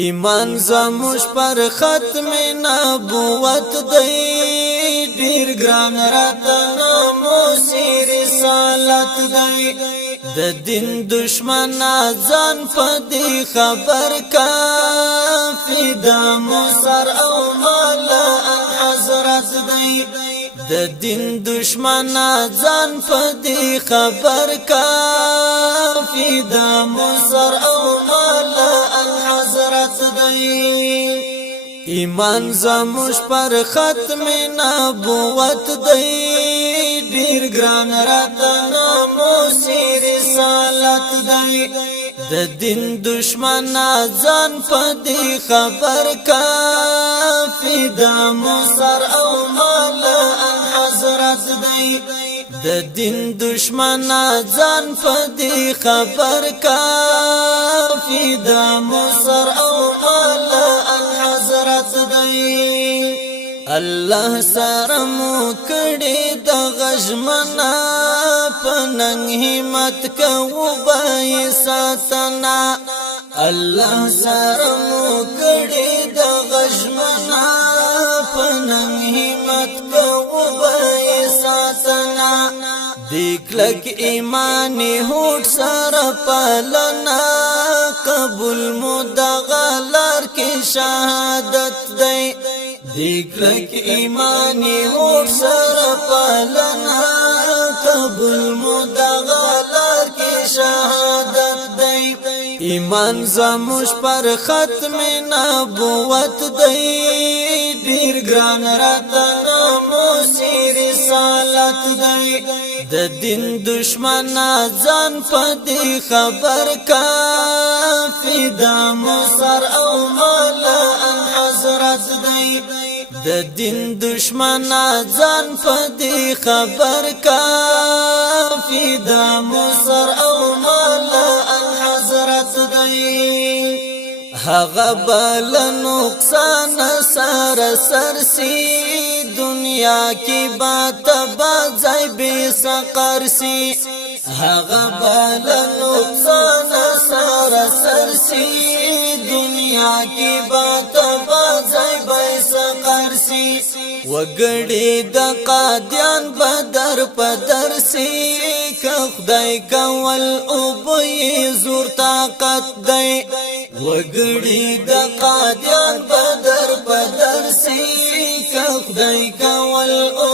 ایمان زموش پر ختم نبوت دی ډیر ګران راته ناموسی رسالت دی د دین دشمن ځان په دې خبر کافی د مصر او مولا حضرت دی د دین دشمن ځان په دې خبر کافی د مصر او مولا حضرت دی ایمان زموش پر ختم نبوت دی ډیر ګران راته ناموسی رسالت دی د دین دشمن ځان په دې خبر کافی د مصر او مولا حضرت دی د دین دشمن ځان په دې خبر کافی د مصر او مولا حضرت دی الله سره مو کړي د غژمنا پننګ همت کو بای ساتنا الله سره مو کړي د غژمنا پننګ همت کو بای ساتنا دیکلک ایمان هوټ سره پالنا قبول مدغلر کې شهادت دی دیکلک ایمانی هوټ سره پالنا قبول مدغلر کې شهادت دی ایمان زموش پر ختم نبوت دی ډیر ګران راته ناموسی رسالت دی د دین دشمن ځان په دې خبر کافی د مصر او مولا حضرت دی د دین دشمن ځان په دې خبر کافی د مصر او مولا حضرت دی هغه بل نقصان سر سرسی دنیا کی بات بازای بے سقر سی هغه بل نقصان سر سرسی دنیا کی بات بازای بے سقر سی وګړي د قادیان بدر پدر سی که خدای کول او به زور طاقت دی وګړي د قادیان بدر سی که خدای کول او